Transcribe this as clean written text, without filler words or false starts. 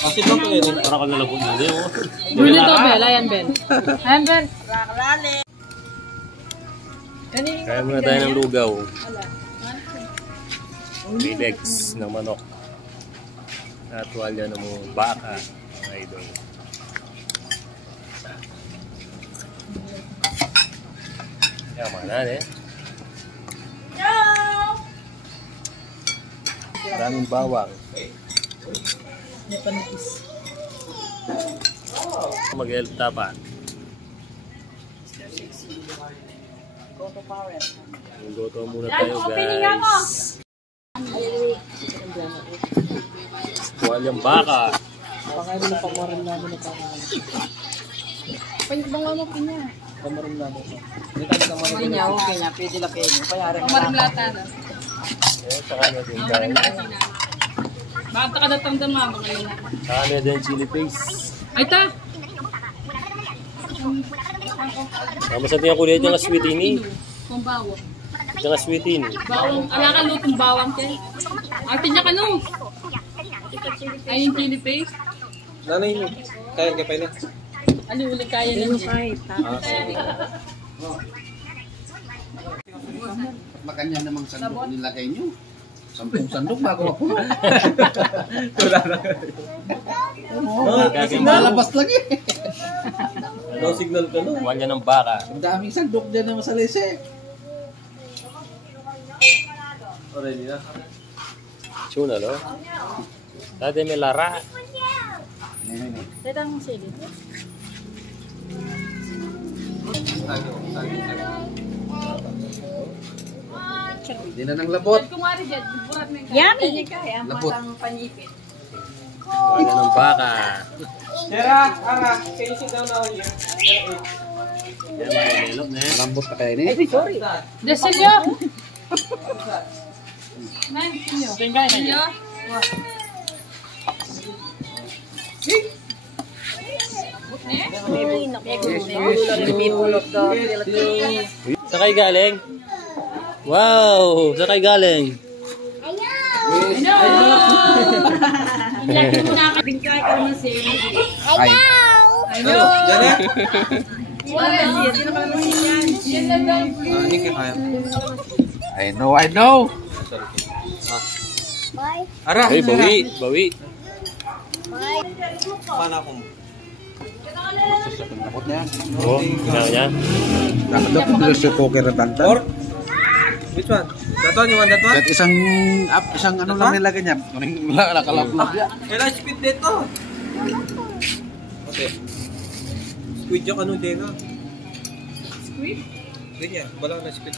Kasi ito po yun. Para ka nalabot na din. Huli to, Bel. Ayan, Bel. Ayan, Bel. Kaya muna tayo ng lugaw. Legs ng manok. At tuwalya ng mga baka. Mga idol. Yaman na eh. Maraming bawang. Mag-help tapan. Luto muna tayo guys. Tuwalyang baka. Pangalan ng pamaran namin na pangalan. Pangalan mo pinya. Pamaran namin. Hindi niya, okay na. Pwede lang kayo. Pamaran lata na. Ayan, saka natin guys. Bakit ka natamdam mo ngayon? Saka natin chili paste. Ay ta! Masat niya kulit yung sweetin. Kung bawang. Yung sweetin. Bawang. Ala ka lutong bawang kayo. Ate niya ka no? Ay yung chili paste? Nanay niyo. Kaya pa na. Ano ulit kaya na niya? Makanya namang sandok nilagay nyo. 10 sandok bago ako. Kasi Malabas lagi. No signal ka no. tuwalya ng baka. Ang daming sandok dyan na masalisi. Already na. Tuna, no? Dati may lara. Tetang sili. Hindi na nang labot. Kumari dyan, burat na yung Yummy! Labot. panipit. Tuwalya ng baka. Sarah, Ara, can you sit down now here? Yan, mga melot na yan. Malambot pa kayo ni. Desilyo! Nay, Desilyo. Desilyo. Saan kayo galing? Wow! Saan kayo galing? Hello! Lagi mo nakabingkay ka naman si Ay. Hello! Jana? Yan lang lang. Hindi ka kaya. I know. Ara, Ay, bawi. Bawi. paano ako? Labot na yan. Oo, ginawa niya. Dapat dapat nila si Poker na tantan. Or? Which one? That one? You want that one? Kahit isang ano lang nilagay niya. Wala nakalap-lap yan. Kailan speed dito? Okay. Squid yung ano din, no? Squid? Ganyan, wala na speed.